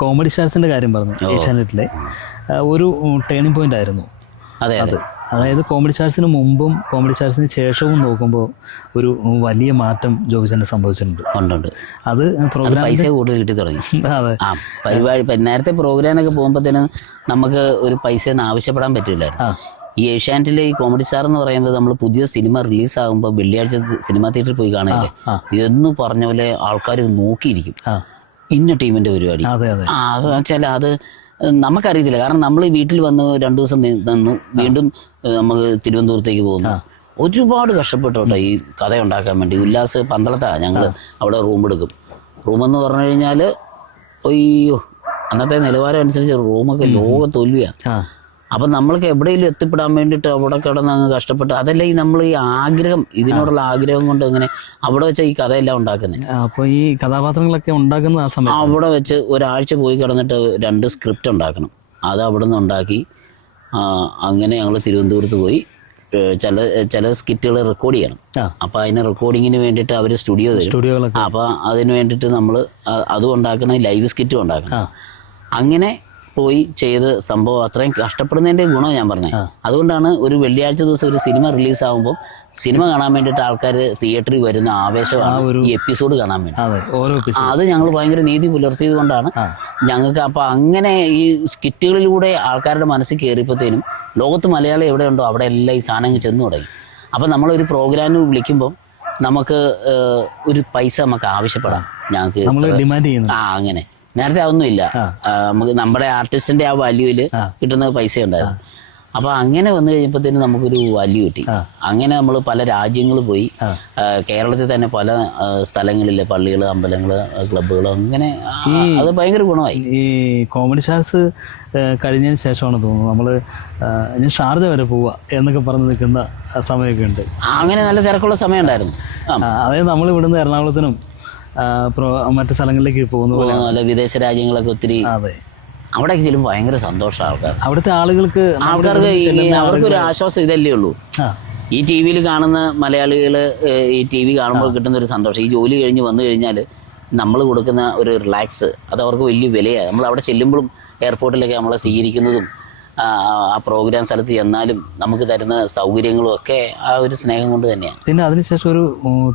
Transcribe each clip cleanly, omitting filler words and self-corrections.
Comedy സ്റ്റാർസിന്റെ കാര്യം പറഞ്ഞു. ഏഷ്യാനെറ്റിലെ ഒരു ടേണിംഗ് പോയിന്റ് ആയിരുന്നു അത്. അതായത് കോമഡി സ്റ്റാർസിന് മുമ്പും കോമഡി സ്റ്റാർസിന് ശേഷവും നോക്കുമ്പോൾ ഒരു വലിയ മാറ്റം ജോബിച്ചേട്ടന് സംഭവിച്ചിട്ടുണ്ട്. അത് പ്രോഗ്രാം പൈസ കൂടുതൽ കിട്ടി തുടങ്ങി. അതെ, പരിപാടി നേരത്തെ പ്രോഗ്രാമൊക്കെ പോകുമ്പോഴത്തേന് നമുക്ക് ഒരു പൈസ ഒന്നും ആവശ്യപ്പെടാൻ പറ്റില്ലായിരുന്നു. ഈ ഏഷ്യാനെറ്റിലെ ഈ കോമഡി സ്റ്റാർ എന്ന് പറയുമ്പോൾ നമ്മൾ പുതിയ സിനിമ റിലീസാകുമ്പോൾ വെള്ളിയാഴ്ച സിനിമാ തിയേറ്ററിൽ പോയി കാണില്ലേ, എന്ന് പറഞ്ഞ പോലെ ആൾക്കാർ നോക്കിയിരിക്കും ഇന്ന ടീമിന്റെ പരിപാടി. അത് വെച്ചാൽ അത് നമുക്കറിയത്തില്ല. കാരണം നമ്മൾ വീട്ടിൽ വന്ന് 2 ദിവസം നിന്നു, വീണ്ടും നമുക്ക് തിരുവനന്തപുരത്തേക്ക് പോകുന്നു. ഒരുപാട് കഷ്ടപ്പെട്ടോട്ടെ ഈ കഥ ഉണ്ടാക്കാൻ വേണ്ടി. ഉല്ലാസ് പന്തളത്താണ് ഞങ്ങൾ അവിടെ റൂം എടുക്കും. റൂമെന്ന് പറഞ്ഞു കഴിഞ്ഞാൽ അയ്യോ അന്നത്തെ നിലവാരം അനുസരിച്ച് റൂമൊക്കെ ലോക തോൽവിയാണ്. അപ്പം നമ്മൾക്ക് എവിടെയെങ്കിലും എത്തിപ്പെടാൻ വേണ്ടിയിട്ട് അവിടെ കിടന്ന് അങ്ങ് കഷ്ടപ്പെട്ട്, അതല്ല ഈ നമ്മൾ ഈ ആഗ്രഹം, ഇതിനോടുള്ള ആഗ്രഹം കൊണ്ട് ഇങ്ങനെ അവിടെ വെച്ച ഈ കഥയെല്ലാം ഉണ്ടാക്കുന്നത്. അപ്പോൾ ഈ കഥാപാത്രങ്ങളൊക്കെ ഉണ്ടാക്കുന്ന ആ സമയം അവിടെ വെച്ച് ഒരാഴ്ച പോയി കിടന്നിട്ട് 2 സ്ക്രിപ്റ്റ് ഉണ്ടാക്കണം. അത് അവിടെ നിന്ന് ഉണ്ടാക്കി അങ്ങനെ ഞങ്ങൾ തിരുവനന്തപുരത്ത് പോയി ചില സ്കിറ്റുകൾ റെക്കോർഡ് ചെയ്യണം. അപ്പം അതിന് റെക്കോർഡിങ്ങിന് വേണ്ടിയിട്ട് അവർ സ്റ്റുഡിയോകളൊക്കെ, അപ്പം അതിന് വേണ്ടിയിട്ട് നമ്മൾ അതും ഉണ്ടാക്കണം, ലൈവ് സ്കിറ്റും ഉണ്ടാക്കണം. അങ്ങനെ പോയി ചെയ്ത് സംഭവം അത്രയും കഷ്ടപ്പെടുന്നതിന്റെ ഗുണം ഞാൻ പറഞ്ഞത്. അതുകൊണ്ടാണ് ഒരു വെള്ളിയാഴ്ച ദിവസം ഒരു സിനിമ റിലീസാകുമ്പോൾ സിനിമ കാണാൻ വേണ്ടിയിട്ട് ആൾക്കാർ തിയേറ്ററിൽ വരുന്ന ആവേശമാണ് ഈ എപ്പിസോഡ് കാണാൻ വേണ്ടി. അത് ഞങ്ങൾ ഭയങ്കര നീതി പുലർത്തിയത് കൊണ്ടാണ് ഞങ്ങൾക്ക്. അപ്പൊ അങ്ങനെ ഈ സ്കിറ്റുകളിലൂടെ ആൾക്കാരുടെ മനസ്സിൽ കയറിയപ്പോഴത്തേനും ലോകത്ത് മലയാളം എവിടെയുണ്ടോ അവിടെ എല്ലാം ഈ സാധനങ്ങൾ ചെന്നു തുടങ്ങി. അപ്പൊ നമ്മളൊരു പ്രോഗ്രാമിന് വിളിക്കുമ്പോൾ നമുക്ക് ഒരു പൈസ നമുക്ക് ആവശ്യപ്പെടാം, ഞങ്ങൾക്ക് ഡിമാൻഡ് ചെയ്യുന്നു. അങ്ങനെ നേരത്തെ അതൊന്നും ഇല്ല. നമുക്ക് നമ്മുടെ ആർട്ടിസ്റ്റിന്റെ ആ വാല്യൂവിൽ കിട്ടുന്ന പൈസ ഉണ്ടായിരുന്നു. അപ്പൊ അങ്ങനെ വന്നു കഴിഞ്ഞപ്പോഴത്തേനും നമുക്കൊരു വാല്യൂ കിട്ടി. അങ്ങനെ നമ്മൾ പല രാജ്യങ്ങൾ പോയി, കേരളത്തിൽ തന്നെ പല സ്ഥലങ്ങളിലെ പള്ളികൾ, അമ്പലങ്ങൾ, ക്ലബ്ബുകൾ, അങ്ങനെ അത് ഭയങ്കര ഗുണമായി. ഈ കോമഡി സ്റ്റാർസ് കഴിഞ്ഞതിന് ശേഷമാണ് തോന്നുന്നു നമ്മൾ ഞാൻ ഷാർജ വരെ പോവുക എന്നൊക്കെ പറഞ്ഞ് നിൽക്കുന്ന സമയമൊക്കെ ഉണ്ട്. അങ്ങനെ നല്ല തിരക്കുള്ള സമയം ഉണ്ടായിരുന്നു. അതായത് നമ്മൾ ഇവിടുന്ന് എറണാകുളത്തിനും മറ്റു സ്ഥലങ്ങളിലേക്ക് പോകുന്ന വിദേശ രാജ്യങ്ങളൊക്കെ ഒത്തിരി. അവിടേക്ക് ചെല്ലുമ്പോൾ ഭയങ്കര സന്തോഷമാണ് അവിടുത്തെ ആളുകൾക്ക് അവർക്കൊരു ആശ്വാസം ഇതല്ലേ ഉള്ളൂ. ഈ ടി വിയിൽ കാണുന്ന മലയാളികൾ ഈ ടി വി കാണുമ്പോൾ കിട്ടുന്ന ഒരു സന്തോഷം, ഈ ജോലി കഴിഞ്ഞ് വന്നു കഴിഞ്ഞാൽ നമ്മൾ കൊടുക്കുന്ന ഒരു റിലാക്സ്, അത് അവർക്ക് വലിയ വിലയാണ്. നമ്മൾ അവിടെ ചെല്ലുമ്പോഴും എയർപോർട്ടിലൊക്കെ നമ്മളെ സ്വീകരിക്കുന്നതും ആ പ്രോഗ്രാം സ്ഥലത്ത് ചെന്നാലും നമുക്ക് തരുന്ന സൗകര്യങ്ങളും ഒക്കെ ആ ഒരു സ്നേഹം കൊണ്ട് തന്നെയാണ്. പിന്നെ അതിനുശേഷം ഒരു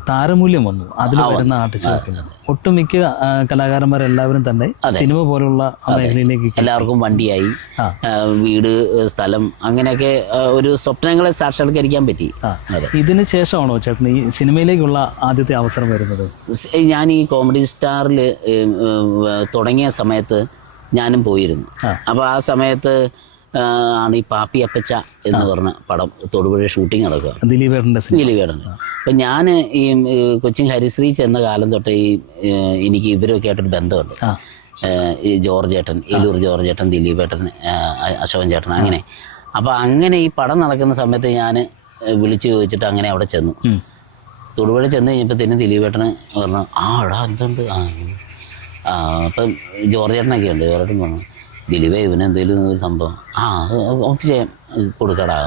താരമൂല്യം വന്നു അതിൽ വരുന്ന ആർട്ടിസ്റ്റുകൾക്ക്. ഒട്ടുമിക്ക കലാകാരന്മാരെല്ലാവരും തന്നെ സിനിമ പോലുള്ള മേഖലയിലേക്ക്, എല്ലാവർക്കും വണ്ടിയായി, വീട്, സ്ഥലം, അങ്ങനെയൊക്കെ ഒരു സ്വപ്നങ്ങളെ സാക്ഷാത്കരിക്കാൻ പറ്റി. ഇതിന് ശേഷമാണോ ചേട്ടൻ ഈ സിനിമയിലേക്കുള്ള ആദ്യത്തെ അവസരം വരുന്നത്? ഞാൻ ഈ കോമഡി സ്റ്റാറിൽ തുടങ്ങിയ സമയത്ത് ഞാനും പോയിരുന്നു. അപ്പോൾ ആ സമയത്ത് ആണ് ഈ പാപ്പി അപ്പച്ച എന്ന് പറഞ്ഞ പടം തൊടുപുഴ ഷൂട്ടിങ് നടക്കുക, ദിലീപേട്ടൻ്റെ. അപ്പം ഞാൻ ഈ കൊച്ചിൻ ഹരിശ്രീ ചെന്ന കാലം തൊട്ട് എനിക്ക് ഇവരൊക്കെ ആയിട്ടൊരു ബന്ധമുണ്ട്. ഈ ജോർജ് ഏട്ടൻ, ഏലൂർ ജോർജ് ഏട്ടൻ, ദിലീപേട്ടൻ, അശോകൻ ചേട്ടൻ, അങ്ങനെ. അപ്പം അങ്ങനെ ഈ പടം നടക്കുന്ന സമയത്ത് ഞാൻ വിളിച്ചു ചോദിച്ചിട്ട് അങ്ങനെ അവിടെ ചെന്നു. തൊടുപുഴ ചെന്ന് കഴിഞ്ഞപ്പോഴത്തേനും ദിലീപേട്ടന് പറഞ്ഞു, എടാ എന്തുണ്ട്, അപ്പം ജോർജ് ചേട്ടനൊക്കെ ഉണ്ട്. ജോർജ് ഏട്ടൻ പറഞ്ഞു, ദിലീപേ ഇവനെന്തെങ്കിലും ഒരു സംഭവം ഓക്കെ ചെയ്യാം, കൊടുക്കടാ,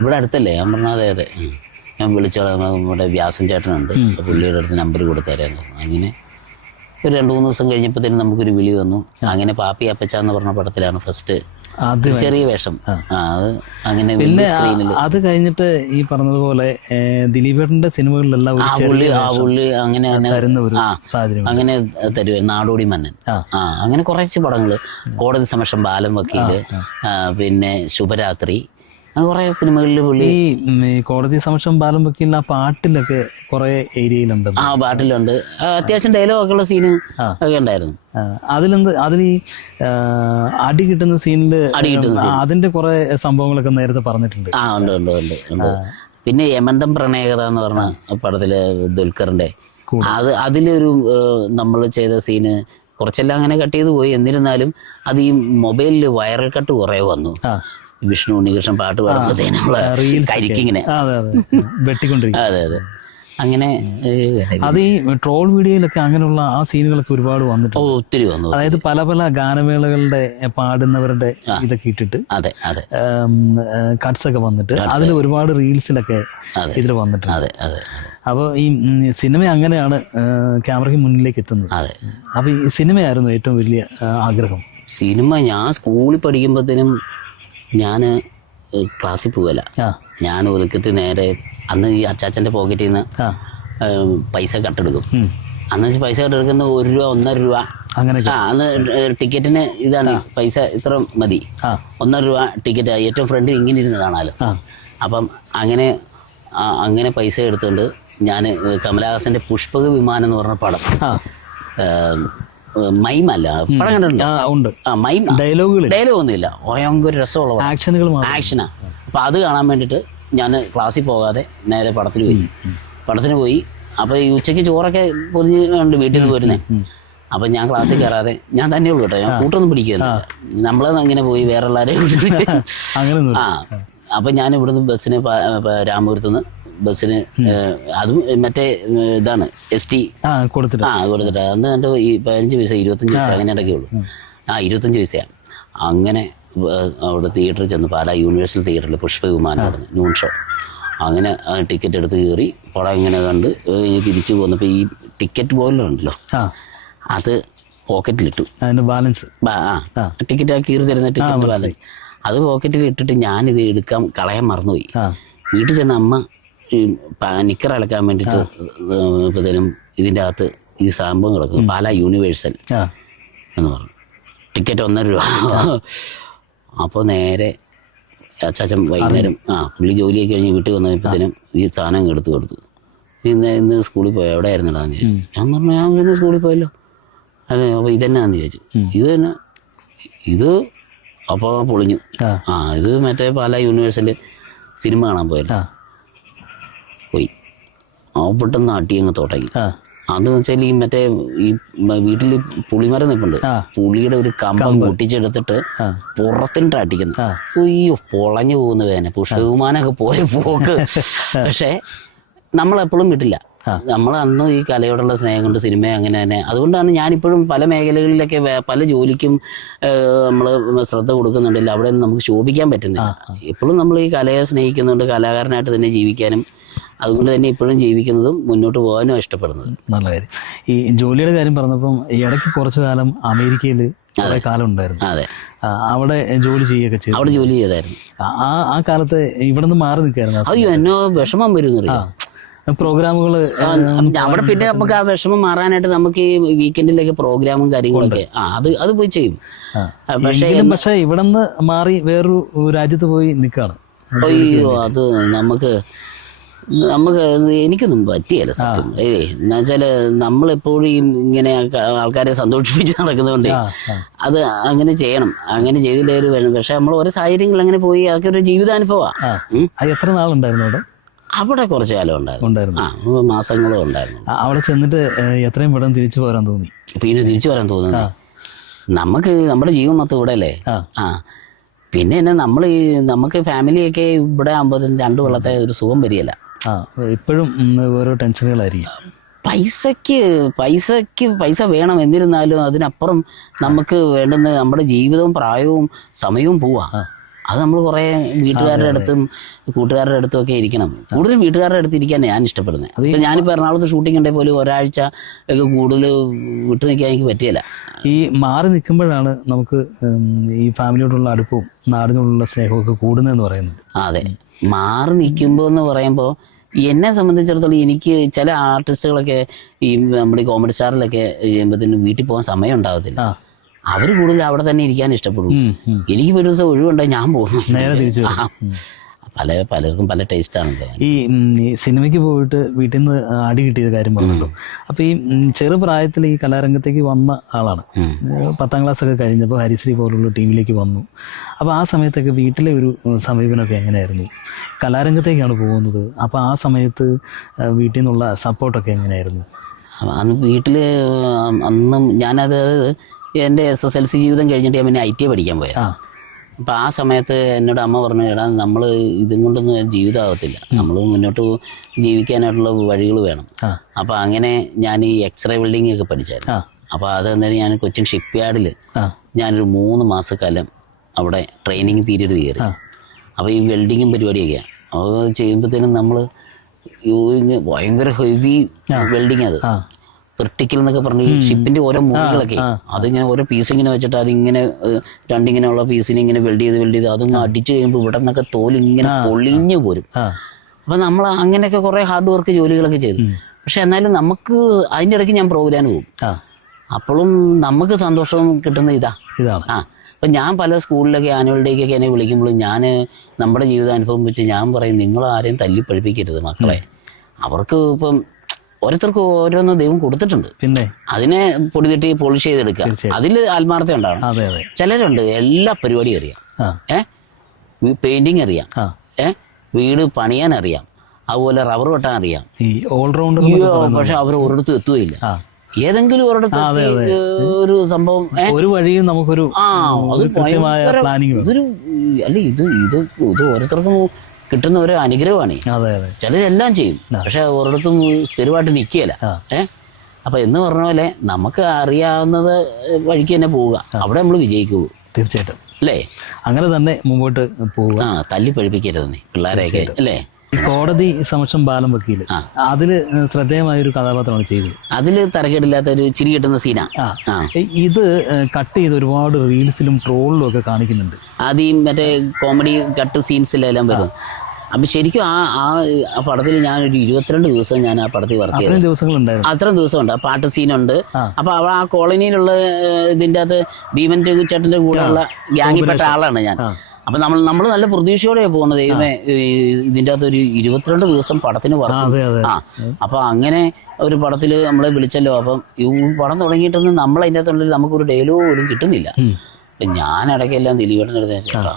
ഇവിടെ അടുത്തല്ലേ? ഞാൻ പറഞ്ഞു അതെ. ഞാൻ വിളിച്ചോളാം, നമ്മുടെ വ്യാസൻ ചേട്ടനുണ്ട്, പുള്ളിയുടെ അടുത്ത് നമ്പർ കൊടുത്തരാന്ന് പറഞ്ഞു. അങ്ങനെ ഒരു 2-3 ദിവസം കഴിഞ്ഞപ്പോഴത്തേനും നമുക്കൊരു വിളി വന്നു. അങ്ങനെ പാപ്പി അപ്പച്ച എന്ന് പറഞ്ഞ പടത്തിലാണ് ഫസ്റ്റ് ചെറിയ വേഷം. അങ്ങനെ അത് കഴിഞ്ഞിട്ട് ഈ പറഞ്ഞതുപോലെ ദിലീപേട്ടന്റെ സിനിമകളിലെല്ലാം അങ്ങനെ തരുവ നാടോടി മന്നൻ, അങ്ങനെ കുറച്ച് പടങ്ങള്, കോടതി സമക്ഷം ബാലൻ വക്കീല്, പിന്നെ ശുഭരാത്രി, കുറെ സിനിമകളിൽ പുള്ളി. ഈ കോടതി സമക്ഷം ബാലൻ വക്കീലിന് ആ പാട്ടിലൊക്കെ കുറെ ഏരിയയിലുണ്ട്. പാട്ടിലുണ്ട്, അത്യാവശ്യം ഡയലോഗൊക്കെ ഉള്ള സീന് ഒക്കെ ഉണ്ടായിരുന്നു. അതിൽ ഈ അടി കിട്ടുന്ന സീനില് അതിന്റെ കുറെ സംഭവങ്ങളൊക്കെ നേരത്തെ പറഞ്ഞിട്ടുണ്ട്. ഉണ്ട്. പിന്നെ യമണ്ടം പ്രണയകഥ എന്ന് പറഞ്ഞ പടത്തില് ദുൽഖറിന്റെ അതിലൊരു നമ്മൾ ചെയ്ത സീന് കുറച്ചെല്ലാം അങ്ങനെ കട്ട് ചെയ്ത് പോയി. എന്നിരുന്നാലും അത് ഈ മൊബൈലിൽ വൈറൽ കട്ട് കുറെ വന്നു. വിഷ്ണു ഉണ്ണികൃഷ്ണൻ പാട്ട് പാടുമ്പോഴത്തേനുള്ള കരിക്കിങ്ങനെ. അതെ. അങ്ങനെ അത് ഈ ട്രോൾ വീഡിയോയിലൊക്കെ അങ്ങനെയുള്ള ആ സീനുകളൊക്കെ ഒരുപാട് വന്നിട്ടുണ്ട്. ഒത്തിരി വന്നു. അതായത് പല പല ഗാനമേളകളുടെ പാടുന്നവരുടെ ഇതൊക്കെ ഇട്ടിട്ട് അതെ അതെ കട്ട്സ് ഒക്കെ വന്നിട്ട് അതിൽ ഒരുപാട് റീൽസിലൊക്കെ ഇതിൽ വന്നിട്ടുണ്ട്. അതെ അതെ. അപ്പോൾ ഈ സിനിമ അങ്ങനെയാണ് ക്യാമറയ്ക്ക് മുന്നിലേക്ക് എത്തുന്നത്. അതെ. അപ്പോൾ ഈ സിനിമയായിരുന്നു ഏറ്റവും വലിയ ആഗ്രഹം? സിനിമ ഞാൻ സ്കൂളിൽ പഠിക്കുമ്പോഴത്തേനും ഞാൻ ക്ലാസ്സിൽ പോകല. ഞാൻ ഒതുക്കത്തിൽ നേരെ അന്ന് ഈ അച്ചാച്ചൻ്റെ പോക്കറ്റിൽ നിന്ന് പൈസ കട്ടെടുക്കും. അന്ന് വെച്ചാൽ പൈസ കട്ടെടുക്കുന്ന 1 രൂപ 1.5 രൂപ അങ്ങനെ. അന്ന് ടിക്കറ്റിന് ഇതാണ് പൈസ ഇത്ര മതി, 1.5 രൂപ ടിക്കറ്റ്. ഏറ്റവും ഫ്രണ്ടിൽ ഇങ്ങനെ ഇരുന്ന് കാണാമല്ലോ. അപ്പം അങ്ങനെ പൈസ എടുത്തുകൊണ്ട് ഞാൻ കമലഹാസൻ്റെ പുഷ്പക വിമാനം എന്ന് പറഞ്ഞ പടം, മൈമല്ല പടം കണ്ടിട്ടുണ്ട്. മൈം ഡയലോഗൊന്നുമില്ല, ഭയങ്കര രസമുള്ള ആക്ഷനാ. അപ്പം അത് കാണാൻ വേണ്ടിയിട്ട് ഞാൻ ക്ലാസ്സിൽ പോകാതെ നേരെ പടത്തിന് പോയി. അപ്പോൾ ഈ ഉച്ചയ്ക്ക് ചോറൊക്കെ പൊതിഞ്ഞ് ഉണ്ട് വീട്ടിൽ നിന്ന് പോരുന്നേ. അപ്പം ഞാൻ ക്ലാസ്സിൽ കയറാതെ ഞാൻ തന്നെ ഉള്ളൂ കേട്ടോ, ഞാൻ കൂട്ടൊന്നും പിടിക്കുന്നില്ല. നമ്മളത് അങ്ങനെ പോയി വേറെ എല്ലാവരെയും അപ്പം ഞാൻ ഇവിടുന്ന് ബസ്സിന് രാമപുരത്തുനിന്ന് ബസ്സിന് അതും മറ്റേ ഇതാണ് ST കൊടുത്തിട്ട് അന്ന് എൻ്റെ ഈ 15 പൈസ 25 പൈസ അങ്ങനെ ഇടയ്ക്കേ ഉള്ളൂ. 25 പൈസയാണ്. അങ്ങനെ അവിടെ തിയേറ്ററിൽ ചെന്ന് പാലാ യൂണിവേഴ്സൽ തിയേറ്ററിൽ പുഷ്പ വിമാനമായിരുന്നു നൂൺ ഷോ. അങ്ങനെ ടിക്കറ്റ് എടുത്ത് കയറി പടം ഇങ്ങനെ കണ്ട് തിരിച്ചു പോന്നപ്പോൾ ഈ ടിക്കറ്റ് ബോയിലർ ഉണ്ടല്ലോ അത് പോക്കറ്റിലിട്ടു. ബാലൻസ് ടിക്കറ്റ് കീറി തരുന്ന ടിക്കറ്റ് ബാലൻസ് അത് പോക്കറ്റിൽ ഇട്ടിട്ട് ഞാനിത് കളയാൻ മറന്നുപോയി. വീട്ടിൽ ചെന്ന അമ്മ ഈ നിക്കർ അലക്കാൻ വേണ്ടിയിട്ട് ഇപ്പോഴത്തേനും ഇതിൻ്റെ അകത്ത് ഈ സംഭവം കിടക്കും, പാലാ യൂണിവേഴ്സൽ എന്ന് പറഞ്ഞു. ടിക്കറ്റ് 1.5 രൂപ. അപ്പോൾ നേരെ അച്ചാച്ചൻ വൈകുന്നേരം പുള്ളി ജോലിയൊക്കെ കഴിഞ്ഞ് വീട്ടിൽ വന്നപ്പോഴത്തേനും ഈ സാധനം എടുത്തു കൊടുത്തു. ഇന്ന് സ്കൂളിൽ പോയോ, എവിടെ ആയിരുന്നടാന്ന് ചോദിച്ചു. ഞാൻ പറഞ്ഞു ഞാൻ ഇന്ന് സ്കൂളിൽ പോയല്ലോ. അതെ. അപ്പോൾ ഇതെന്നാന്ന് ചോദിച്ചു. ഇത് തന്നെ ഇത്. അപ്പോൾ പൊളിഞ്ഞു. ഇത് മറ്റേ പാലാ യൂണിവേഴ്സൽ സിനിമ കാണാൻ പോയല്ലോ. പോയി പെട്ടെന്ന് അട്ടി അങ്ങ് തുടങ്ങി. അതെന്ന് വെച്ചാൽ ഈ മറ്റേ ഈ വീട്ടിൽ പുളിമരം നിൽപ്പുണ്ട്, പുളിയുടെ ഒരു കമ്പം പൊട്ടിച്ചെടുത്തിട്ട് പുറത്തിട്ട് അടിക്കുന്നു. അയ്യോ പൊളഞ്ഞു പോകുന്ന വേദന. പുഷ്പവിമാനമൊക്കെ പോയ പോക്ക്. പക്ഷേ നമ്മളെപ്പോഴും വിട്ടില്ല. നമ്മൾ അന്നും ഈ കലയോടുള്ള സ്നേഹം കൊണ്ട് സിനിമ അങ്ങനെ തന്നെ. അതുകൊണ്ടാണ് ഞാനിപ്പോഴും പല മേഖലകളിലൊക്കെ പല ജോലിക്കും നമ്മൾ ശ്രദ്ധ കൊടുക്കുന്നുണ്ടല്ലോ, അവിടെ ഒന്നും നമുക്ക് ശോഭിക്കാൻ പറ്റുന്നില്ല. എപ്പോഴും നമ്മൾ ഈ കലയെ സ്നേഹിക്കുന്നുണ്ട്, കലാകാരനായിട്ട് തന്നെ ജീവിക്കാനും അതുകൊണ്ട് തന്നെ ഇപ്പോഴും ജീവിക്കുന്നതും മുന്നോട്ട് പോകാനും ഇഷ്ടപ്പെടുന്നത്. നല്ല കാര്യം. ഈ ജോലിയുടെ കാര്യം പറഞ്ഞപ്പം ഈ ഇടയ്ക്ക് കുറച്ചു കാലം അമേരിക്കയിൽ കുറെ കാലം ഉണ്ടായിരുന്നു. അതെ. അവിടെ ജോലി ചെയ്യുകയൊക്കെ ചെയ്തു. അവിടെ ജോലി ചെയ്തായിരുന്നു. ആ കാലത്ത് ഇവിടെ നിന്ന് മാറി നിൽക്കായിരുന്നു. അയ്യോ എന്നോ വിഷമം വരുന്നില്ല പ്രോഗ്രാമുകൾ അവിടെ. പിന്നെ നമുക്ക് ആ വിഷമം മാറാനായിട്ട് നമുക്ക് ഈ വീക്കെൻഡിലൊക്കെ പ്രോഗ്രാമും കാര്യങ്ങളൊക്കെ അത് പോയി ചെയ്യും. പക്ഷെ ഇവിടെ നിന്ന് മാറി വേറൊരു രാജ്യത്ത് പോയി നിൽക്കുകയാണ്. അയ്യോ അത് നമുക്ക് എനിക്കൊന്നും പറ്റിയല്ല സത്യം. എന്നുവെച്ചാല് നമ്മളെപ്പോഴും ഇങ്ങനെ ആൾക്കാരെ സന്തോഷിപ്പിച്ച് നടക്കുന്നതുകൊണ്ട് അത് അങ്ങനെ ചെയ്യണം. അങ്ങനെ ചെയ്തില്ലേലും വരണം. പക്ഷെ നമ്മൾ ഓരോ സാഹചര്യങ്ങൾ അങ്ങനെ പോയി അതൊക്കെ ഒരു ജീവിതാനുഭവമാണ്. എത്ര നാളുണ്ടായിരുന്നു അവിടെ? അവിടെ കുറച്ചു കാലം ഉണ്ടായിരുന്നു. മാസങ്ങളും ഉണ്ടായിരുന്നു. അവിടെ ചെന്നിട്ട് എത്രയും പെട്ടെന്ന് തിരിച്ചു പോരാൻ തോന്നി? പിന്നെ തിരിച്ചു വരാൻ തോന്നുന്നു. നമുക്ക് നമ്മുടെ ജീവൻ മൊത്തം ഇവിടെ അല്ലേ. പിന്നെ തന്നെ നമുക്ക് ഫാമിലിയൊക്കെ ഇവിടെ ആകുമ്പോൾ 2 കൊല്ലത്തെ ഒരു സുഖം വരികയില്ല. ഇപ്പോഴും ഓരോ ടെൻഷനുകളായിരിക്കും. പൈസ വേണം. എന്നിരുന്നാലും അതിനപ്പുറം നമുക്ക് വേണ്ടുന്ന നമ്മുടെ ജീവിതവും പ്രായവും സമയവും പോവാ. അത് നമ്മൾ കുറേ വീട്ടുകാരുടെ അടുത്തും കൂട്ടുകാരുടെ അടുത്തും ഒക്കെ ഇരിക്കണം. കൂടുതൽ വീട്ടുകാരുടെ അടുത്ത് ഇരിക്കാൻ ഞാൻ ഇഷ്ടപ്പെടുന്നത്. ഇപ്പം ഞാനിപ്പോൾ എറണാകുളത്ത് ഷൂട്ടിംഗ് ഉണ്ടെങ്കിൽ പോലും ഒരാഴ്ച ഒക്കെ കൂടുതൽ വിട്ടു നിൽക്കാൻ എനിക്ക് പറ്റിയില്ല. ഈ മാറി നിൽക്കുമ്പോഴാണ് നമുക്ക് ഈ ഫാമിലിയോടുള്ള അടുപ്പവും നാടിനോടുള്ള സ്നേഹമൊക്കെ കൂടുന്നതെന്ന് പറയുന്നത്. അതെ. മാറി നിൽക്കുമ്പോൾ എന്ന് പറയുമ്പോൾ എന്നെ സംബന്ധിച്ചിടത്തോളം എനിക്ക് ചില ആർട്ടിസ്റ്റുകളൊക്കെ ഈ നമ്മുടെ കോമഡി സ്റ്റാറിലൊക്കെ ചെയ്യുമ്പോഴത്തേനും വീട്ടിൽ പോകാൻ സമയം ഉണ്ടാകത്തില്ല. അവർ കൂടുതൽ അവിടെ തന്നെ ഇരിക്കാൻ ഇഷ്ടപ്പെടും. എനിക്ക് ഒരു ദിവസം ഒഴിവുണ്ടെങ്കിൽ ഞാൻ പോകും. നേരെ തിരിച്ചു. പലർക്കും പല ടേസ്റ്റാണല്ലോ. ഈ സിനിമയ്ക്ക് പോയിട്ട് വീട്ടിൽ നിന്ന് അടി കിട്ടിയ കാര്യം പറഞ്ഞല്ലോ. അപ്പോൾ ഈ ചെറുപ്രായത്തിൽ ഈ കലാരംഗത്തേക്ക് വന്ന ആളാണ്. 10ാം ക്ലാസ്സൊക്കെ കഴിഞ്ഞപ്പോൾ ഹരിശ്രീ പോലുള്ള ടീമിലേക്ക് വന്നു. അപ്പോൾ ആ സമയത്തൊക്കെ വീട്ടിലെ ഒരു സമീപനമൊക്കെ എങ്ങനെയായിരുന്നു? കലാരംഗത്തേക്കാണ് പോകുന്നത്. അപ്പോൾ ആ സമയത്ത് വീട്ടിൽ നിന്നുള്ള സപ്പോർട്ടൊക്കെ എങ്ങനെയായിരുന്നു? അന്ന് വീട്ടിൽ അന്നും ഞാനത് എൻ്റെ SSLC ജീവിതം കഴിഞ്ഞിട്ട് ഞാൻ പിന്നെ ITA പഠിക്കാൻ പോയത്. അപ്പം ആ സമയത്ത് എന്നോട് അമ്മ പറഞ്ഞു, എടാ നമ്മൾ ഇതും കൊണ്ടൊന്നും ജീവിതമാകത്തില്ല, നമ്മൾ മുന്നോട്ട് ജീവിക്കാനായിട്ടുള്ള വഴികൾ വേണം. അപ്പം അങ്ങനെ ഞാൻ ഈ എക്സ്റേ വെൽഡിംഗ് ഒക്കെ പഠിച്ചായിരുന്നു. അപ്പോൾ അതെന്തായാലും ഞാൻ കൊച്ചിൻ ഷിപ്പ് യാർഡിൽ ഞാനൊരു 3 മാസക്കാലം അവിടെ ട്രെയിനിങ് പീരീഡ് കയറി. അപ്പോൾ ഈ വെൽഡിങ്ങും പരിപാടിയൊക്കെയാണ്. അത് ചെയ്യുമ്പോഴത്തേനും നമ്മൾ ഭയങ്കര ഹെവി വെൽഡിങ്, അത് വെർട്ടിക്കൽ എന്നൊക്കെ പറഞ്ഞ് ഈ ഷിപ്പിന്റെ ഓരോ മുറികളൊക്കെ അതിങ്ങനെ ഓരോ പീസ് ഇങ്ങനെ വെച്ചിട്ട് അതിങ്ങനെ രണ്ടിങ്ങനെയുള്ള പീസിനെ ഇങ്ങനെ വെൽഡ് ചെയ്ത് അതിങ്ങനെ അടിച്ചു കഴിയുമ്പോൾ ഇവിടെ നിന്നൊക്കെ തോലിങ്ങനെ പൊളിഞ്ഞു പോരും. അപ്പം നമ്മൾ അങ്ങനെയൊക്കെ കുറേ ഹാർഡ് വർക്ക് ജോലികളൊക്കെ ചെയ്തു. പക്ഷെ എന്നാലും നമുക്ക് അതിൻ്റെ ഇടയ്ക്ക് ഞാൻ പ്രോഗ്രാം പോകും. അപ്പോഴും നമുക്ക് സന്തോഷം കിട്ടുന്ന ഇതാണ്. അപ്പം ഞാൻ പല സ്കൂളിലൊക്കെ ആനുവൽ ഡേക്കൊക്കെ എന്നെ വിളിക്കുമ്പോഴും ഞാൻ നമ്മുടെ ജീവിതാനുഭവം വെച്ച് ഞാൻ പറയും, നിങ്ങൾ ആരെയും തല്ലി പഠിപ്പിക്കരുത് മക്കളെ. അവർക്ക് ഇപ്പം ഓരോരുത്തർക്കും ഓരോന്ന് ദൈവം കൊടുത്തിട്ടുണ്ട്, പിന്നെ അതിനെ പൊടിതട്ടി പോളിഷ് ചെയ്തെടുക്കുക, അതിൽ ആത്മാർത്ഥത ഉണ്ടാവണം. ചിലരുണ്ട് എല്ലാ പരിപാടിയും അറിയാം, പെയിന്റിങ് അറിയാം, വീട് പണിയാൻ അറിയാം, അതുപോലെ റബ്ബർ വെട്ടാൻ അറിയാം, പക്ഷെ അവർ ഒരിടത്തും എത്തുകയില്ല. ഏതെങ്കിലും ഒരിടത്ത് ഒരു സംഭവം ഒരു വഴിയും നമുക്കൊരു ഇതൊരു അല്ല ഇത് ഓരോരുത്തർക്കും കിട്ടുന്ന ഒരു അനുഗ്രഹമാണ്. ചിലരെല്ലാം ചെയ്യും, പക്ഷെ ഒരിടത്തും സ്ഥിരമായിട്ട് നിൽക്കുകയില്ല. അപ്പൊ എന്ന് പറഞ്ഞ പോലെ നമുക്ക് അറിയാവുന്നത് വഴിക്ക് തന്നെ പോവുക, അവിടെ നമ്മൾ വിജയിക്കുള്ളൂ. തീർച്ചയായിട്ടും അല്ലേ? അങ്ങനെ തന്നെ മുമ്പോട്ട് പോവുക, തല്ലി പഠിപ്പിക്കരുത് പിള്ളേരെയൊക്കെ, അല്ലേ? കോടതി സമക്ഷം ബാലം വക്കീല്, അതില് ശ്രദ്ധേയമായ ഒരു കഥാപാത്രമാണ് ചെയ്തത്. അതില് തരക്കേടില്ലാത്ത ഒരു ചിരി കിട്ടുന്ന സീനാ. ഇത് കട്ട് ചെയ്ത് ഒരുപാട് റീൽസിലും ട്രോളിലും ഒക്കെ കാണിക്കുന്നുണ്ട്. ആദ്യം മറ്റേ കോമഡി കട്ട് സീൻസിലെല്ലാം വരും. അപ്പൊ ശരിക്കും ആ പടത്തിൽ ഞാനൊരു 22 ദിവസം ഞാൻ ആ പടത്തിൽ വർക്ക് ചെയ്തു. അത്രയും ദിവസമുണ്ട്. പാട്ട് സീനുണ്ട്. അപ്പൊ ആ കോളനിയിലുള്ള ഇതിൻ്റെ അകത്ത് ഭീമൻ ചേട്ടന്റെ കൂടെയുള്ള ഗ്യാങ്ങിൽപ്പെട്ട ആളാണ് ഞാൻ. അപ്പൊ നമ്മൾ നല്ല പ്രതീക്ഷയോടെ പോകുന്നത്. ദൈവമേ, ഇതിൻ്റെ അകത്ത് ഒരു 22 ദിവസം പടത്തിന് വർക്ക്. അപ്പൊ അങ്ങനെ ഒരു പടത്തിൽ നമ്മളെ വിളിച്ചല്ലോ. അപ്പം ഈ പടം തുടങ്ങിയിട്ടൊന്നും നമ്മൾ അതിൻ്റെ അകത്തുണ്ടെങ്കിൽ നമുക്കൊരു ഡയലോഗ് പോലും കിട്ടുന്നില്ല. അപ്പം ഞാൻ ഇടയ്ക്കെല്ലാം ദിലീപേട്ടൻ എടുത്ത് ചേട്ടാ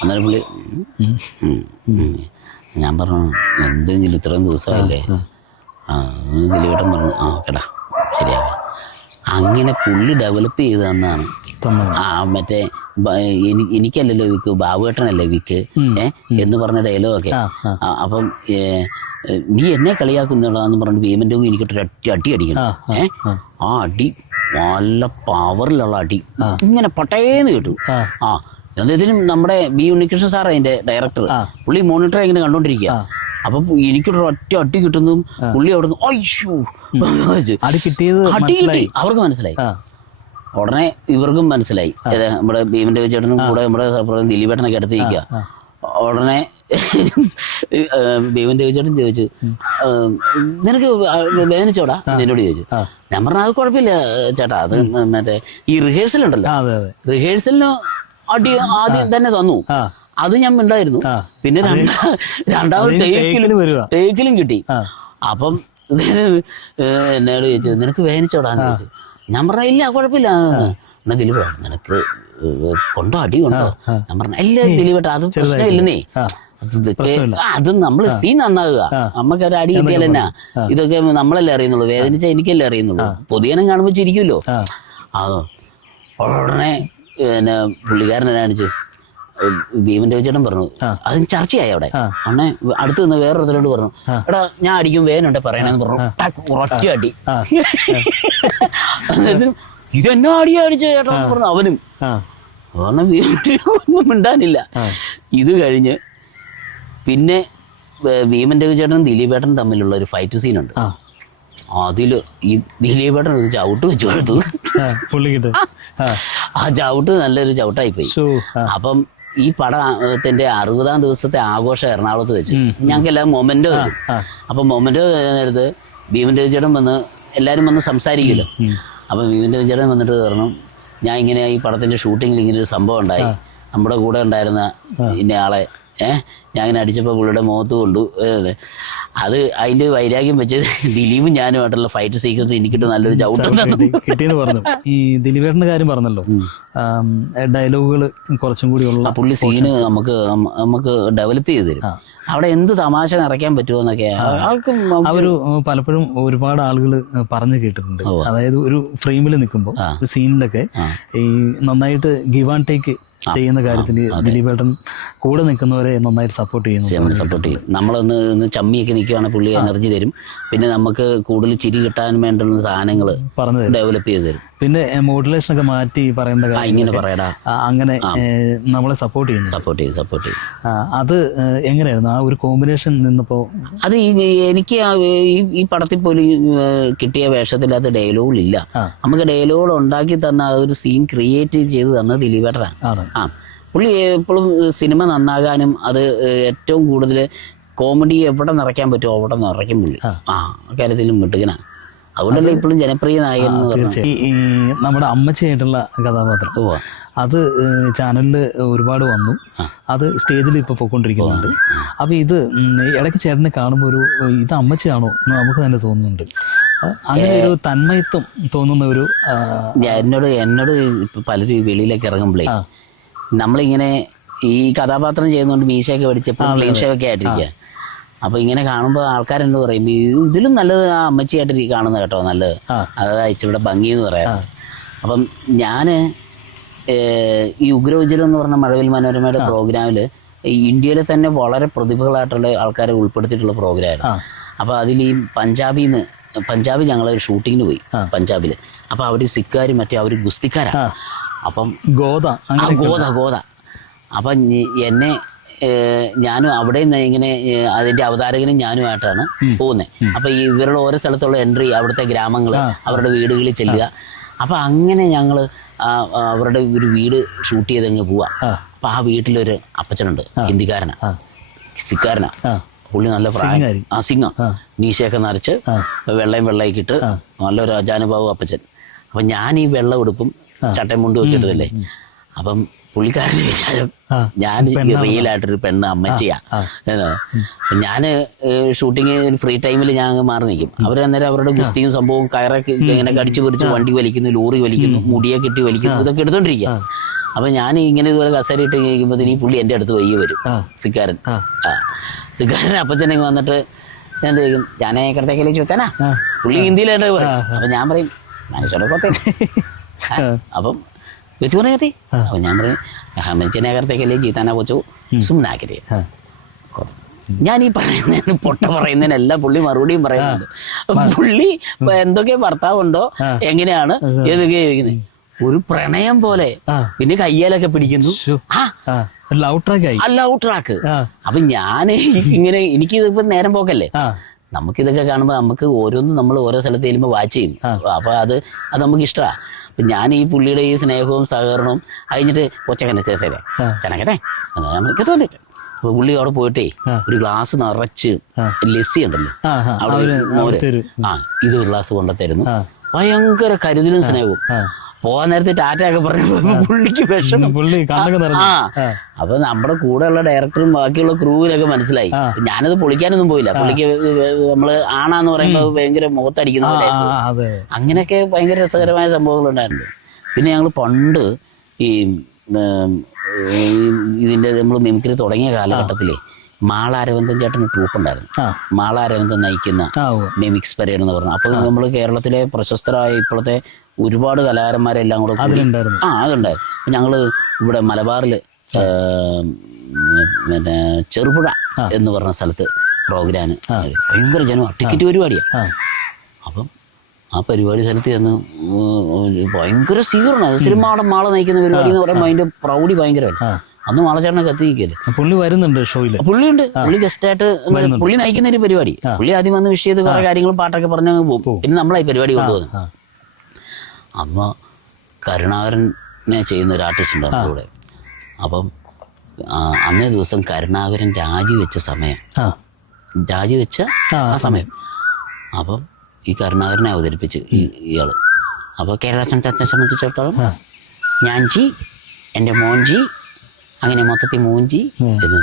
അന്നേരം പുള്ളി ഞാൻ പറഞ്ഞു, എന്തെങ്കിലും ഇത്രയും ദിവസമല്ലേ? ദിലീപേട്ടൻ പറഞ്ഞു, കേട്ടാ ശരിയാവാം. അങ്ങനെ പുള്ളി ഡെവലപ്പ് ചെയ്ത് തന്നാണ്. മറ്റേ എനിക്കല്ലല്ലോ വിക്ക്, ബാബുവേട്ടനല്ലേ വിക്ക് എന്ന് പറഞ്ഞ ഡയലോഗൊക്കെ. അപ്പം നീ എന്നെ കളിയാക്കുന്നുള്ളതാന്ന് പറഞ്ഞിട്ട് ഭീമൻ്റെ എനിക്കൊരു അടി അടിക്കണം. ആ അടി നല്ല പവറിലുള്ള അടി, ഇങ്ങനെ പട്ടേന്ന് കേട്ടു. എന്നതിനും നമ്മുടെ ബി ഉണ്ണികൃഷ്ണൻ സാർ അതിന്റെ ഡയറക്ടർ, പുള്ളി മോണിറ്റർ ഇങ്ങനെ കണ്ടോണ്ടിരിക്കുക. അപ്പൊ എനിക്കൊരു ഒറ്റ അടി കിട്ടുന്നതും പുള്ളി അവിടെ നിന്ന് അയ്യോ അടി കിട്ടി, അവർക്ക് മനസ്സിലായി. ഉടനെ ഇവർക്കും മനസ്സിലായി. നമ്മുടെ ഭീമന്റെ ചേട്ടനും കൂടെ നമ്മുടെ ദിലീപേട്ടനൊക്കെ അടുത്ത് നിൽക്കുക. ഉടനെ ഭീമന്റെ ചേട്ടൻ ചോദിച്ചു, നിനക്ക് വേദനിച്ചോടാ എന്നോട് ചോദിച്ചു. ഞാൻ പറഞ്ഞ അത് കുഴപ്പമില്ല ചേട്ടാ, അത് മറ്റേ ഈ റിഹേഴ്സൽ ഉണ്ടല്ലോ, റിഹേഴ്സലിന് അടി ആദ്യം തന്നെ തന്നു, അത് ഞാൻ ഉണ്ടായിരുന്നു. പിന്നെ രണ്ടാമത് ടേക്കിലും കിട്ടി. അപ്പം എന്നോട് ചോദിച്ചു, നിനക്ക് വേദനിച്ചോടാന്ന് ചോദിച്ചു. ഞാൻ പറഞ്ഞ ഇല്ല കുഴപ്പമില്ല. എന്നാ ദിലീപ് നിനക്ക് കൊണ്ടോ അടി കൊണ്ടോ? ഞാൻ പറഞ്ഞ ഇല്ല ദിലീപേട്ട, അത് പ്രശ്നമില്ലെന്നേ, അത് നമ്മള് സീൻ നന്നാകുക, നമ്മക്കൊരു അടി കിട്ടിയാൽ എന്നാ, ഇതൊക്കെ നമ്മളല്ലേ അറിയുന്നുള്ളൂ, വേദനിച്ച എനിക്കല്ലേ അറിയുന്നുള്ളൂ, പൊതുജനം കാണുമ്പോൾ ചിരിക്കുമല്ലോ. അതോ ഉടനെ പിന്നെ പുള്ളിക്കാരൻ കാണിച്ചു ഭീമന്റെ ചേട്ടൻ പറഞ്ഞു, അതിന് ചർച്ചയായി അവിടെ. അണ്ണെ അടുത്ത് നിന്ന് വേറൊരുത്തരോട് പറഞ്ഞു, എടാ ഞാൻ അടിക്കും വേദനുണ്ടെ പറയണെന്ന് പറഞ്ഞു. ഒറ്റ അടി. ഇതെന്നാ അടിയാ അടിച്ച ചേട്ടാന്ന് പറഞ്ഞു അവനും. കാരണം ഒന്നും മിണ്ടാനില്ല. ഇത് കഴിഞ്ഞ് പിന്നെ ഭീമന്റെ ചേട്ടനും ദിലീപേട്ടനും തമ്മിലുള്ള ഒരു ഫൈറ്റ് സീനുണ്ട്. അതില് ഈ ദിലീപേട്ടൻ ഒരു ചവിട്ട് വെച്ച് കൊടുത്തു. ആ ചവിട്ട് നല്ലൊരു ചവിട്ടായിപ്പോയി. അപ്പം ഈ പടത്തിന്റെ 60ാം ദിവസത്തെ ആഘോഷം എറണാകുളത്ത് വെച്ച് ഞങ്ങൾക്കെല്ലാം മൊമെന്റോ വരും. അപ്പൊ മൊമെന്റോ നേരത്ത് ഭീമന്റെ ചേട്ടൻ വന്ന് എല്ലാരും വന്ന് സംസാരിക്കുമല്ലോ. അപ്പൊ ഭീമന്റെ ചേട്ടൻ വന്നിട്ട് പറഞ്ഞു, ഞാൻ ഇങ്ങനെ ഈ പടത്തിന്റെ ഷൂട്ടിങ്ങിൽ ഇങ്ങനെ ഒരു സംഭവം ഉണ്ടായി, നമ്മുടെ കൂടെ ഉണ്ടായിരുന്ന ഇന്ന ആളെ ഞാൻ ഇങ്ങനെ അടിച്ചപ്പോൾ പുള്ളിയുടെ മുഖത്ത് കൊണ്ടു. അത് അതിന്റെ വൈരാഗ്യം വെച്ച് ദിലീപും ഞാനുമായിട്ടുള്ള ഫൈറ്റ് സീക്വൻസ് എനിക്കിട്ട് നല്ലൊരു ചവിട്ടം കിട്ടിയെന്ന് പറഞ്ഞു. ഈ ദിലീപേട്ടന്റെ കാര്യം പറഞ്ഞല്ലോ, ഡയലോഗുകൾ കുറച്ചും കൂടി ഉള്ള പുള്ളി സീന് നമുക്ക് ഡെവലപ്പ് ചെയ്ത് തരും. അവിടെ എന്ത് തമാശ നിറയ്ക്കാൻ പറ്റുമോ എന്നൊക്കെ ആൾക്കും അവര് പലപ്പോഴും ഒരുപാട് ആളുകൾ പറഞ്ഞു കേട്ടിട്ടുണ്ട്. അതായത് ഒരു ഫ്രെയിമിൽ നിൽക്കുമ്പോൾ ഒരു സീനിലൊക്കെ ഈ നന്നായിട്ട് ഗിവ് ആൻഡ് ടേക്ക് ചെയ്യുന്ന കാര്യത്തിൽ ദിലീപേട്ടൻ കൂടെ നിൽക്കുന്നവരെ നന്നായിട്ട് സപ്പോർട്ട് ചെയ്യും. നമ്മളൊന്ന് ചമ്മിയൊക്കെ നിൽക്കുകയാണെങ്കിൽ പുള്ളി എനർജി തരും. പിന്നെ നമുക്ക് കൂടുതൽ ചിരി കിട്ടാൻ വേണ്ടുന്ന സാധനങ്ങൾ പറഞ്ഞു ഡെവലപ്പ് ചെയ്ത് തരും. പിന്നെ മോഡുലേഷൻ ഒക്കെ മാറ്റി പറയേണ്ട ഇങ്ങനെ പറയടാ അങ്ങനെ നമ്മളെ സപ്പോർട്ട് ചെയ്യും. അത് എങ്ങനെയായിരുന്നു ആ ഒരു കോമ്പിനേഷൻ നിന്നപ്പോ? അത് എനിക്ക് ഈ പടത്തിൽ പോലും കിട്ടിയ വേഷത്തിനകത്ത് ഡയലോഗില്ല. നമുക്ക് ഡയലോഗ് ഉണ്ടാക്കി തന്ന അതൊരു സീൻ ക്രിയേറ്റ് ചെയ്ത് തന്നത് ദിലീപേട്ടനാണ്. പുള്ളി എപ്പോഴും സിനിമ നന്നാകാനും അത് ഏറ്റവും കൂടുതൽ കോമഡി എവിടെ നിറയ്ക്കാൻ പറ്റുമോ അവിടെ നിറയ്ക്കും പുള്ളി. കാര്യത്തിലും മിട്ടുകനാ. അതുകൊണ്ടല്ലേ ഇപ്പോഴും ജനപ്രിയ നായകൻ എന്ന് പറഞ്ഞാൽ. ഈ നമ്മുടെ അമ്മച്ചിയായിട്ടുള്ള കഥാപാത്രം അത് ചാനലിൽ ഒരുപാട് വന്നു. അത് സ്റ്റേജിൽ ഇപ്പോൾ പോയിക്കൊണ്ടിരിക്കുന്നുണ്ട്. അപ്പോൾ ഇത് ഇടയ്ക്ക് ചേട്ടനെ കാണുമ്പോൾ ഒരു ഇത് അമ്മച്ചിയാണോ എന്ന് നമുക്ക് തന്നെ തോന്നുന്നുണ്ട്. അങ്ങനെ ഒരു തന്മയത്വം തോന്നുന്ന ഒരു എന്നോട് ഇപ്പം പലരും വെളിയിലേക്ക് ഇറങ്ങുമ്പോഴേ നമ്മളിങ്ങനെ ഈ കഥാപാത്രം ചെയ്യുന്നതുകൊണ്ട് മീശയൊക്കെ പഠിച്ചപ്പോൾ ക്ലീൻ ഷേവൊക്കെ ആയിട്ടിരിക്കുക. അപ്പോൾ ഇങ്ങനെ കാണുമ്പോൾ ആൾക്കാരെന്നോട് പറയും ഇതിലും നല്ലത് ആ അമ്മച്ചിയായിട്ട് കാണുന്ന കേട്ടോ നല്ലത്, അതായത് ഇച്ചിരിയുടെ ഭംഗി എന്ന് പറയാം. അപ്പം ഞാൻ ഈ ഉഗ്രോജ്വലം എന്ന് പറഞ്ഞ മഴവിൽ മനോരമയുടെ പ്രോഗ്രാമിൽ ഇന്ത്യയിലെ തന്നെ വളരെ പ്രതിഭകളായിട്ടുള്ള ആൾക്കാരെ ഉൾപ്പെടുത്തിയിട്ടുള്ള പ്രോഗ്രാമാണ്. അപ്പോൾ അതിൽ ഈ പഞ്ചാബിൽ ഞങ്ങളൊരു ഷൂട്ടിങ്ങിന് പോയി പഞ്ചാബിൽ. അപ്പോൾ അവർ സിക്കാരും മറ്റേ അവർ ഗുസ്തിക്കാരാണ്. അപ്പം ഗോദ. അപ്പം എന്നെ ഞാനും അവിടെ നിന്ന് ഇങ്ങനെ അതിൻ്റെ അവതാരകനും ഞാനുമായിട്ടാണ് പോകുന്നത്. അപ്പം ഈ ഇവരുടെ ഓരോ സ്ഥലത്തുള്ള എൻട്രി, അവിടുത്തെ ഗ്രാമങ്ങൾ, അവരുടെ വീടുകളിൽ ചെല്ലുക. അപ്പം അങ്ങനെ ഞങ്ങൾ അവരുടെ ഒരു വീട് ഷൂട്ട് ചെയ്തങ്ങ് പോവാം. അപ്പം ആ വീട്ടിലൊരു അപ്പച്ചനുണ്ട്, ഹിന്ദിക്കാരനാണ്, സിക്കാരനാണ്. പുള്ളി നല്ല പ്രായം, സിംഗം, മീശയൊക്കെ നരച്ച് വെള്ളയൊക്കെ ഇട്ട് നല്ലൊരു അജാനുഭാവു അപ്പച്ചൻ. അപ്പം ഞാൻ ഈ വെള്ളം ഉടുപ്പും ചട്ടയും മുണ്ടും ഒക്കെ ഇട്ടതല്ലേ. അപ്പം പുള്ളിക്കാരൻ്റെ വിചാരം ഞാൻ റിയലായിട്ടൊരു പെണ്ണ് അമ്മച്ചിയാ. ഞാൻ ഷൂട്ടിങ് ഫ്രീ ടൈമിൽ ഞാൻ മാറി നിൽക്കും. അവരന്നേരം അവരുടെ ഗുസ്തിയും സംഭവവും കയറൊക്കെ ഇങ്ങനെ കടിച്ചു പറിച്ച് വണ്ടി വലിക്കുന്നു, ലോറി വലിക്കുന്നു, മുടിയെ കെട്ടി വലിക്കുന്നു, ഇതൊക്കെ എടുത്തോണ്ടിരിക്കുക. അപ്പൊ ഞാൻ ഇങ്ങനെ ഇതുപോലെ കസേര ഇട്ട് കഴിക്കുമ്പോഴത്തേന് ഈ പുള്ളി എൻ്റെ അടുത്ത് വയ്യ വരും, സിക്കാരൻ. സിക്കാരൻ അപ്പച്ചനെ വന്നിട്ട് ഞാൻ ചോദിക്കും, ഞാനേ കിടത്തേക്കല്ലേ ചോദിക്കാനാ, പുള്ളി ഹിന്ദിയിലായിട്ട് പറയും. അപ്പൊ ഞാൻ പറയും മനസ്സോടൊക്കെ. അപ്പം വെച്ച് പറഞ്ഞി. അപ്പൊ ഞാൻ പറയും ഹമച്ചനെ കടത്തേക്കല്ലേ ജീത്താനാ കൊച്ചു സുമ്നാക്കിരി. ഞാൻ ഈ പറയുന്നതിന് പൊട്ട പറയുന്നതിനെല്ലാം പുള്ളി മറുപടിയും പറയുന്നുണ്ട്. പുള്ളി എന്തൊക്കെ ഭർത്താവുണ്ടോ, എങ്ങനെയാണ്, ഏതൊക്കെ ചോദിക്കുന്നത്, ഒരു പ്രണയം പോലെ. പിന്നെ കയ്യാലൊക്കെ പിടിക്കുന്നു, ലവ് ട്രാക്ക്. അപ്പൊ ഞാൻ ഇങ്ങനെ എനിക്കിതിപ്പോ നേരം പോക്കല്ലേ. നമുക്കിതൊക്കെ കാണുമ്പോൾ നമുക്ക് ഓരോന്നും നമ്മൾ ഓരോ സ്ഥലത്ത് ചെല്ലുമ്പോൾ വാച്ച് ചെയ്യും. അപ്പൊ അത് നമുക്ക് ഇഷ്ടമാണ്. അപ്പൊ ഞാൻ ഈ പുള്ളിയുടെ ഈ സ്നേഹവും സഹകരണവും കഴിഞ്ഞിട്ട് കൊച്ചക്കനെ ചനക്കട്ടെ അപ്പൊ പുള്ളി അവിടെ പോയിട്ടേ ഒരു ഗ്ലാസ് നിറച്ച് ലസ്സി ഉണ്ടല്ലോ അവിടെ ഇത് ഒരു ഗ്ലാസ് കൊണ്ടുത്തരുന്നു. ഭയങ്കര കരുതലും സ്നേഹവും. പോകാൻ നേരത്തെ ടാറ്റയൊക്കെ പറഞ്ഞു പുള്ളിക്ക് വിഷമം. അപ്പൊ നമ്മുടെ കൂടെയുള്ള ഡയറക്ടറും ബാക്കിയുള്ള ക്രൂവിലൊക്കെ മനസ്സിലായി. ഞാനത് പൊളിക്കാനൊന്നും പോയില്ല. പുള്ളിക്ക് നമ്മള് ആണാന്ന് പറയുമ്പോ ഭയങ്കര മുഖത്തടിക്കുന്ന അങ്ങനെയൊക്കെ ഭയങ്കര രസകരമായ സംഭവങ്ങളുണ്ടായിരുന്നു. പിന്നെ ഞങ്ങൾ പണ്ട് ഈ ഇതിന്റെ നമ്മൾ മിമിക്രി തുടങ്ങിയ കാലഘട്ടത്തിലേ മാളാരവിന്ദൻ ചേട്ടന് ട്രൂപ്പ് ഉണ്ടായിരുന്നു. മാളാരവിന്ദൻ നയിക്കുന്ന മിമിക്സ് പരേഡ് എന്ന് പറഞ്ഞു. അപ്പോൾ നമ്മൾ കേരളത്തിലെ പ്രശസ്തരായ ഇപ്പോഴത്തെ ഒരുപാട് കലാകാരന്മാരെല്ലാം കൂടെ അതുണ്ടായിരുന്നു. ഞങ്ങള് ഇവിടെ മലബാറിൽ പിന്നെ ചെറുപുഴ എന്ന് പറഞ്ഞ സ്ഥലത്ത് പ്രോഗ്രാം ഭയങ്കര ജനമാണ്, ടിക്കറ്റ് പരിപാടിയാണ്. അപ്പം ആ പരിപാടി സ്ഥലത്ത് ചെന്ന് ഭയങ്കര സ്വീകരണം. സിനിമയുടെ മാള നയിക്കുന്ന പരിപാടി എന്ന് പറയുമ്പോൾ അതിന്റെ പ്രൗഢി ഭയങ്കരമല്ല. അന്ന് മാളച്ചേട്ടനൊക്കെ എത്തിയിരിക്കല്ലേ. പുള്ളി വരുന്നുണ്ട് ഷോയിൽ, പുള്ളിയുണ്ട്. പുള്ളി ഗസ്റ്റായിട്ട് പുള്ളി നയിക്കുന്ന ഒരു പരിപാടി. പുള്ളി ആദ്യം വന്ന് വിഷയം ചെയ്ത് കുറെ കാര്യങ്ങളും പാട്ടൊക്കെ പറഞ്ഞ് പോകും. പിന്നെ നമ്മളായി പരിപാടി കൊണ്ടുപോകുന്നു. അമ്മ കരുണാകരനെ ചെയ്യുന്ന ഒരു ആർട്ടിസ്റ്റ് ഉണ്ട് നമ്മുടെ കൂടെ. അപ്പം അന്നേ ദിവസം കരുണാകരൻ രാജിവെച്ച ആ സമയം. അപ്പം ഈ കരുണാകരനെ അവതരിപ്പിച്ച് ഇയാള്. അപ്പോൾ കേരളത്തെ സംബന്ധിച്ചിടത്തോളം ഞാൻ ജി, എൻ്റെ മോൻജി, അങ്ങനെ മൊത്തത്തിൽ മോൻജി എന്ന്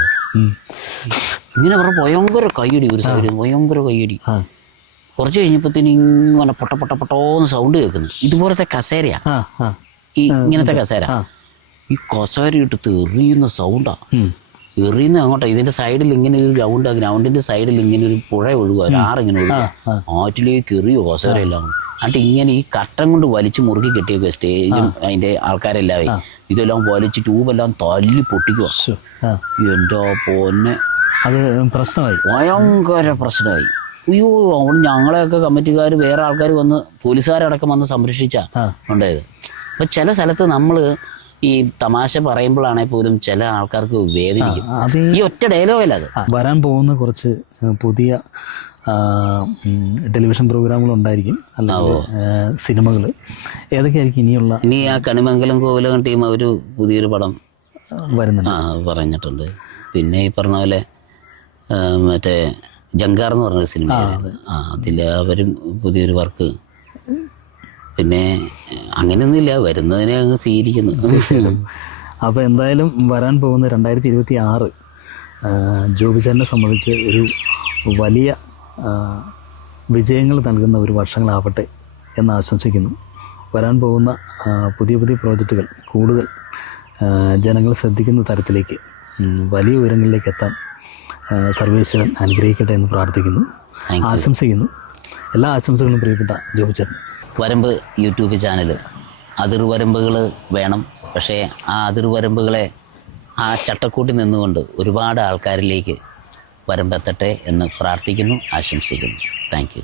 ഇങ്ങനെ പറഞ്ഞ ഭയങ്കര കയ്യടി. ഒരു സൈഡിൽ ഭയങ്കര കയ്യടി. കുറച്ച് കഴിഞ്ഞപ്പോഴത്തേന് ഇങ്ങനെ പൊട്ടോന്ന് സൗണ്ട് കേൾക്കുന്നു. ഇതുപോലത്തെ കസേരയാ, ഈ ഇങ്ങനത്തെ കസേര. ഈ കസേര ഇട്ട് തെറിയുന്ന സൗണ്ടാ. എറിയുന്ന അങ്ങോട്ടാ. ഇതിൻ്റെ സൈഡിൽ ഇങ്ങനെ ഒരു ഗ്രൗണ്ടിൻ്റെ സൈഡിൽ ഇങ്ങനെ ഒരു പുഴ ഒഴുകുക, ഒരു ആറിങ്ങനെ ഒഴുകുക. ആറ്റിലേക്ക് എറിയോ ഓസോരെല്ലാം എന്നിട്ട് ഇങ്ങനെ ഈ കട്ടൻ കൊണ്ട് വലിച്ച് മുറുക്കി കെട്ടിയൊക്കെ സ്റ്റേജും അതിൻ്റെ ആൾക്കാരെല്ലാം ഇതെല്ലാം വലിച്ച് ട്യൂബെല്ലാം തല്ലി പൊട്ടിക്കുക. എൻ്റെ പൊന്നെ, അത് പ്രശ്നമായി, ഭയങ്കര പ്രശ്നമായി. അയ്യോ, അവിടെ ഞങ്ങളെയൊക്കെ കമ്മിറ്റിക്കാർ വേറെ ആൾക്കാർ വന്ന് പോലീസുകാരടക്കം വന്ന് സംരക്ഷിച്ചാ ഉണ്ടായത്. അപ്പം ചില സ്ഥലത്ത് നമ്മൾ ഈ തമാശ പറയുമ്പോഴാണെങ്കിൽ പോലും ചില ആൾക്കാർക്ക് വേദനിക്കും. ഈ ഒറ്റ ഡയലോഗല്ല അത്. വരാൻ പോകുന്ന കുറച്ച് പുതിയ ടെലിവിഷൻ പ്രോഗ്രാമുകൾ ഉണ്ടായിരിക്കും, അല്ലെങ്കിൽ സിനിമകൾ ഏതൊക്കെയായിരിക്കും ഇനിയുള്ള? ഇനി ആ കണിമംഗലം കോവിലകം ടീം ഒരു പുതിയൊരു പടം വരുന്നുണ്ട്, പറഞ്ഞിട്ടുണ്ട്. പിന്നെ ഈ പറഞ്ഞ പോലെ മറ്റേ ജങ്കാർ എന്ന് പറഞ്ഞ സിനിമ, അതിൽ അവരും പുതിയൊരു വർക്ക്. പിന്നെ അങ്ങനെയൊന്നുമില്ല, വരുന്നതിനെ അങ്ങ് സ്വീകരിക്കുന്നു. അപ്പോൾ എന്തായാലും വരാൻ പോകുന്ന 2026 ജോബിച്ചേട്ടനെ സംബന്ധിച്ച് ഒരു വലിയ വിജയങ്ങൾ നൽകുന്ന ഒരു വർഷങ്ങളാവട്ടെ എന്ന് ആശംസിക്കുന്നു. വരാൻ പോകുന്ന പുതിയ പുതിയ പ്രോജക്റ്റുകൾ കൂടുതൽ ജനങ്ങൾ ശ്രദ്ധിക്കുന്ന തരത്തിലേക്ക് വലിയ ഉയരങ്ങളിലേക്ക് എത്താൻ സർവേശ്വരൻ അനുഗ്രഹിക്കട്ടെ എന്ന് പ്രാർത്ഥിക്കുന്നു, ആശംസിക്കുന്നു. എല്ലാ ആശംസകളും പ്രിയപ്പെട്ട ജോബിച്ചേട്ടൻ. വരമ്പ് യൂട്യൂബ് ചാനൽ, അതിർവരമ്പുകൾ വേണം, പക്ഷേ ആ അതിർവരമ്പുകളെ ആ ചട്ടക്കൂട്ടിൽ നിന്നുകൊണ്ട് ഒരുപാട് ആൾക്കാരിലേക്ക് വരമ്പെത്തട്ടെ എന്ന് പ്രാർത്ഥിക്കുന്നു, ആശംസിക്കുന്നു. Thank you.